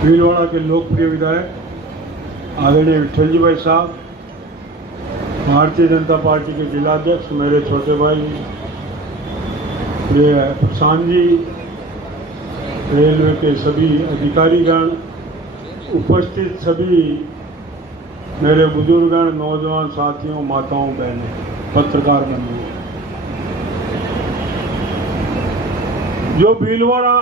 भीलवाड़ा के लोकप्रिय विधायक आदरणीय विठल जी भाई साहब, भारतीय जनता पार्टी के जिलाध्यक्ष मेरे छोटे भाई प्रिय प्रशांत जी, रेलवे के सभी अधिकारीगण, उपस्थित सभी मेरे बुजुर्गगण, नौजवान साथियों, माताओं, बहनें, पत्रकार बंधुओं, जो भीलवाड़ा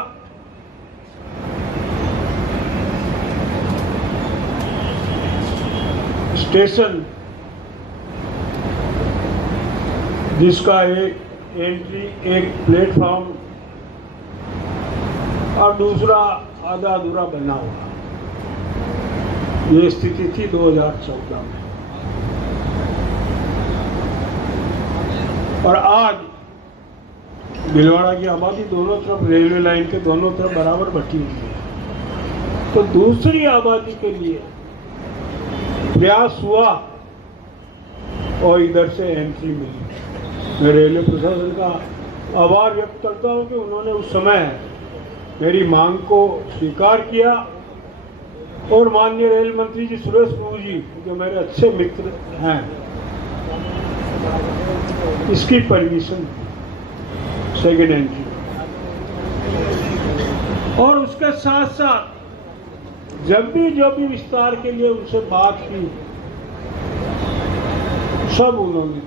स्टेशन जिसका एक एंट्री, एक प्लेटफॉर्म और दूसरा आधा अधूरा बना हुआ, ये स्थिति थी 2014 में। और आज भीलवाड़ा की आबादी दोनों तरफ, रेलवे लाइन के दोनों तरफ बराबर बटी हुई है, तो दूसरी आबादी के लिए प्रयास हुआ और इधर से एंट्री मिली। मैं रेलवे प्रशासन का आभार व्यक्त करता हूं कि उन्होंने उस समय मेरी मांग को स्वीकार किया और माननीय रेल मंत्री जी सुरेश प्रभु जी, जो मेरे अच्छे मित्र हैं, इसकी परमिशन सेकेंड एंट्री। और उसके साथ साथ जब भी विस्तार के लिए उनसे बात की, सब उन्होंने,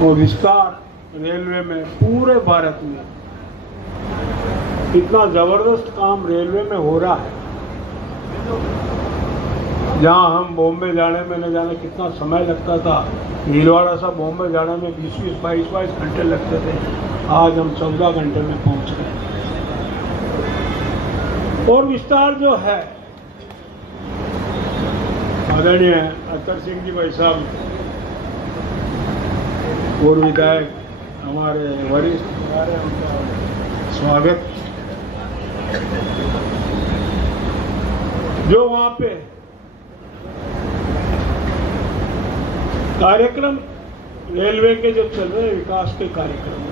और विस्तार रेलवे में पूरे भारत में इतना जबरदस्त काम रेलवे में हो रहा है, जहां हम बॉम्बे जाने में न जाने कितना समय लगता था, भीलवाड़ा से बॉम्बे जाने में 20-20, 22-22 घंटे लगते थे, आज हम 14 घंटे में पहुंच गए। और विस्तार जो है, आदरणीय अतर सिंह जी भाई साहब, पूर्व विधायक, हमारे वरिष्ठ, स्वागत। जो वहां पे कार्यक्रम रेलवे के जो चल रहे विकास के कार्यक्रम,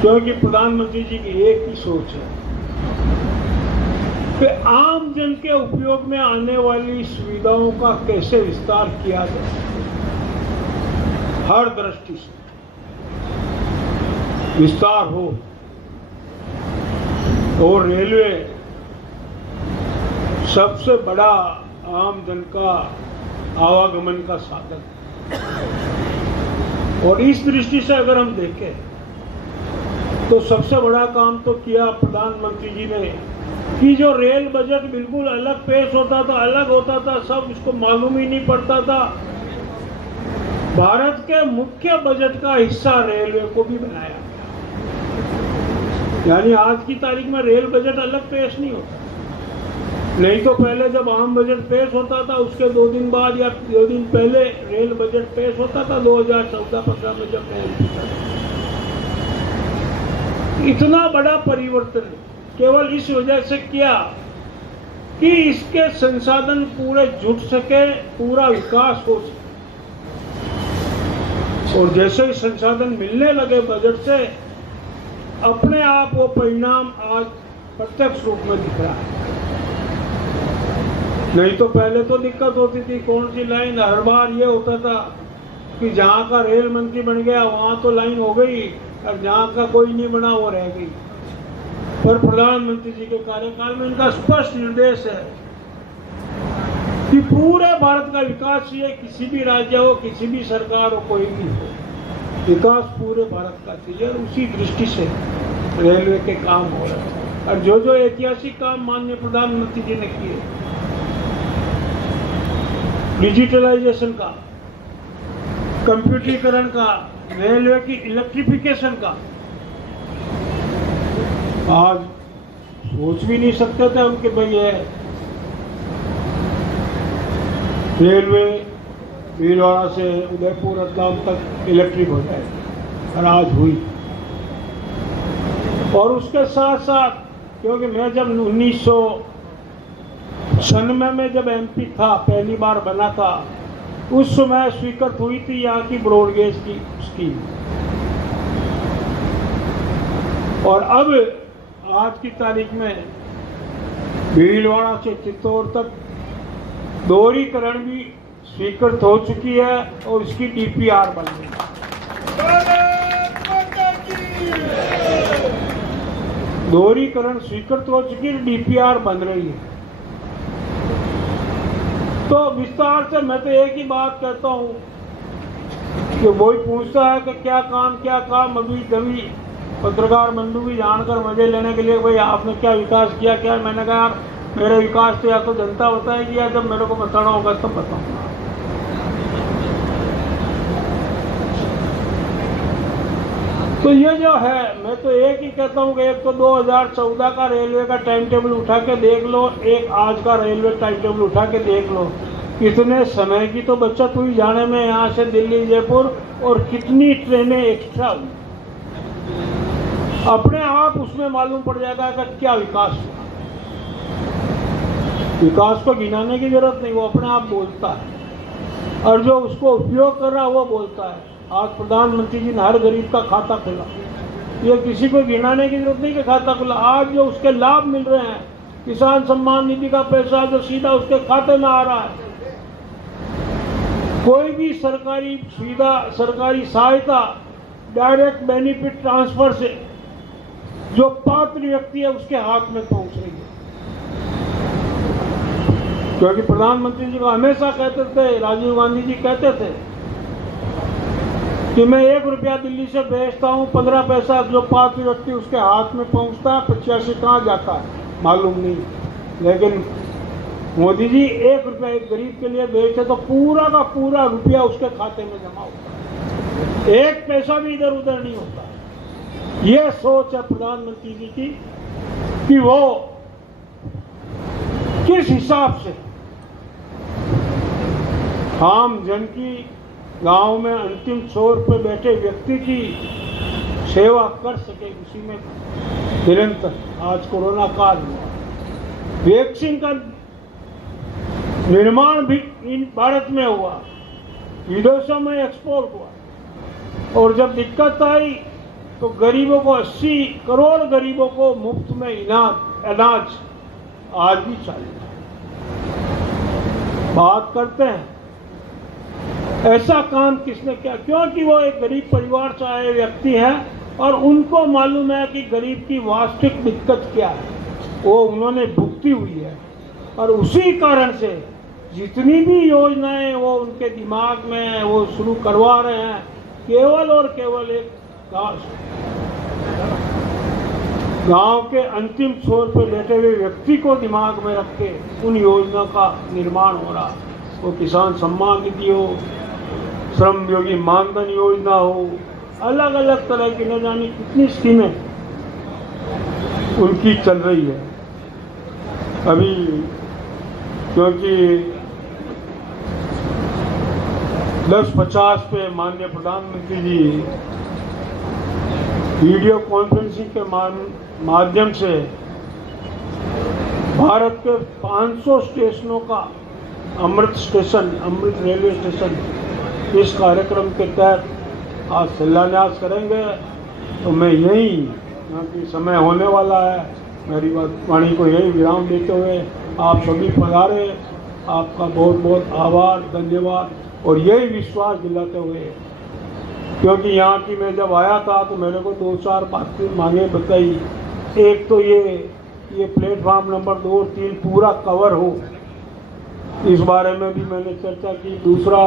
क्योंकि प्रधानमंत्री जी की एक ही सोच है कि आम जन के उपयोग में आने वाली सुविधाओं का कैसे विस्तार किया जाए, हर दृष्टि से विस्तार हो और रेलवे सबसे बड़ा आम जन का आवागमन का साधन। और इस दृष्टि से अगर हम देखें तो सबसे बड़ा काम तो किया प्रधानमंत्री जी ने कि जो रेल बजट बिल्कुल अलग पेश होता था, अलग होता था, सब इसको मालूम ही नहीं पड़ता था, भारत के मुख्य बजट का हिस्सा रेलवे को भी बनाया। यानी आज की तारीख में रेल बजट अलग पेश नहीं होता। नहीं तो पहले जब आम बजट पेश होता था, उसके 2 दिन बाद या 2 दिन पहले रेल बजट पेश होता था, 2014-15 में जब इतना बड़ा परिवर्तन केवल इस वजह से किया कि इसके संसाधन पूरे जुट सके, पूरा विकास हो सके। और जैसे ही संसाधन मिलने लगे बजट से, अपने आप वो परिणाम आज प्रत्यक्ष रूप में दिख रहा है। नहीं तो पहले तो दिक्कत होती थी, कौन सी लाइन, हर बार ये होता था कि जहां का रेल मंत्री बन गया वहां तो लाइन हो गई और जहां का कोई नहीं बना वो रह गई। पर प्रधानमंत्री जी के कार्यकाल में इनका स्पष्ट निर्देश है कि पूरे भारत का विकास चाहिए, किसी भी राज्य हो, किसी भी सरकार हो, कोई भी हो, विकास पूरे भारत का चाहिए। और उसी दृष्टि से रेलवे के काम हो रहे हैं। और जो ऐतिहासिक काम माननीय प्रधानमंत्री जी ने किए, डिजिटलाइजेशन का, कंप्यूटरीकरण का, रेलवे की इलेक्ट्रिफिकेशन का, आज सोच भी नहीं सकते थे हम कि भाई ये रेलवे भीलवाड़ा से उदयपुर रतलाम तक इलेक्ट्रिक हो जाए, और आज हुई। और उसके साथ साथ, क्योंकि मैं जब 1996 में जब एमपी था, पहली बार बना था, उस समय स्वीकृत हुई थी यहाँ की ब्रॉडगेज की स्कीम। और अब आज की तारीख में भीलवाड़ा से चित्तौड़ तक दोहरीकरण भी स्वीकृत हो चुकी है और इसकी डीपीआर बन गई। दोहरीकरण स्वीकृत हो चुकी है, डीपीआर बन रही है। तो विस्तार से मैं तो एक ही बात कहता हूं कि वही पूछता है कि क्या काम अभी पत्रकार बंधु भी जानकर मजे लेने के लिए भाई आपने क्या विकास किया क्या। मैंने कहा यार मेरे विकास तो या तो जनता बताएगी या जब मेरे को बताना होगा तब बताऊंगा। तो ये जो है मैं तो एक ही कहता हूँ कि एक तो 2014 का रेलवे का टाइम टेबल उठा के देख लो, एक आज का रेलवे टाइम टेबल उठा के देख लो, कितने समय की तो बचत हुई जाने में यहाँ से दिल्ली जयपुर, और कितनी ट्रेनें एक्स्ट्रा हुई। अपने आप उसमें मालूम पड़ जाएगा कि क्या विकास हुआ। विकास को गिनाने की जरूरत नहीं, वो अपने आप बोलता है और जो उसको उपयोग कर रहा है वो बोलता है। आज प्रधानमंत्री जी ने हर गरीब का खाता खोला, ये किसी को गिनाने की जरूरत नहीं कि खाता खोला। आज जो उसके लाभ मिल रहे हैं, किसान सम्मान निधि का पैसा जो सीधा उसके खाते में आ रहा है, कोई भी सरकारी सुविधा सरकारी सहायता डायरेक्ट बेनिफिट ट्रांसफर से जो पात्र व्यक्ति है उसके हाथ में पहुंच रही है। क्योंकि प्रधानमंत्री जी को हमेशा कहते थे, राजीव गांधी जी कहते थे कि मैं 1 रुपया दिल्ली से भेजता हूँ, 15 पैसा जो पात्र व्यक्ति उसके हाथ में पहुँचता है, 85 कहाँ जाता है मालूम नहीं। लेकिन मोदी जी 1 रुपया एक गरीब के लिए भेजते तो पूरा का पूरा रुपया उसके खाते में जमा होता है, एक पैसा भी इधर उधर नहीं होता। ये सोच है प्रधानमंत्री जी की कि वो किस हिसाब से आम जन की, गांव में अंतिम छोर पर बैठे व्यक्ति की सेवा कर सके, उसी में निरंतर। आज कोरोना काल में वैक्सीन का निर्माण भी भारत में हुआ, विदेशों में एक्सपोर्ट हुआ, और जब दिक्कत आई तो गरीबों को 80 करोड़ गरीबों को मुफ्त में अनाज आज भी चाहिए। बात करते हैं ऐसा काम किसने किया, क्योंकि वो एक गरीब परिवार से आए व्यक्ति हैं और उनको मालूम है कि गरीब की वास्तविक दिक्कत क्या है, वो उन्होंने भुगती हुई है। और उसी कारण से जितनी भी योजनाएं वो उनके दिमाग में वो शुरू करवा रहे हैं, केवल और केवल एक गांव के अंतिम छोर पर बैठे हुए व्यक्ति को दिमाग में रख के उन योजना का निर्माण हो रहा। वो किसान सम्मान निधि हो, श्रम योगी मानधन योजना हो, अलग अलग तरह की न जाने कितनी स्कीमें उनकी चल रही है। अभी क्योंकि 10:50 पे माननीय प्रधानमंत्री जी वीडियो कॉन्फ्रेंसिंग के माध्यम से भारत के 500 स्टेशनों का अमृत रेलवे स्टेशन इस कार्यक्रम के तहत आज शिलान्यास करेंगे। तो मैं यही कि समय होने वाला है, मेरी वाणी को यही विराम देते हुए आप सभी पधारे, आपका बहुत बहुत आभार, धन्यवाद। और यही विश्वास दिलाते हुए, क्योंकि यहाँ की मैं जब आया था तो मेरे को 2-4 बातें मांगे बताई। एक तो ये प्लेटफार्म नंबर 2 और 3 पूरा कवर हो, इस बारे में भी मैंने चर्चा की। दूसरा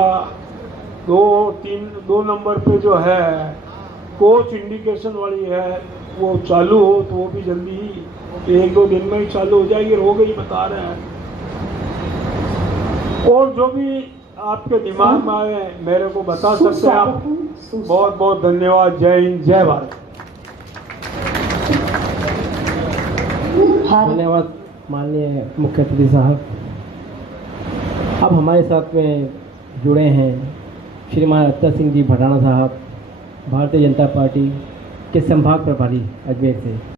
2 नंबर पे जो है कोच इंडिकेशन वाली है वो चालू हो, तो वो भी जल्दी ही 1-2 दिन में ही चालू हो जाएगी, हो गई बता रहे हैं। और जो भी आपके दिमाग में आए मेरे को बता सकते हैं आप। बहुत बहुत धन्यवाद। जय हिंद, जय भारत। धन्यवाद माननीय मुख्य अतिथि साहब। अब हमारे साथ में जुड़े हैं श्रीमान अत्तर सिंह जी भटाना साहब, भारतीय जनता पार्टी के संभाग प्रभारी अजमेर से।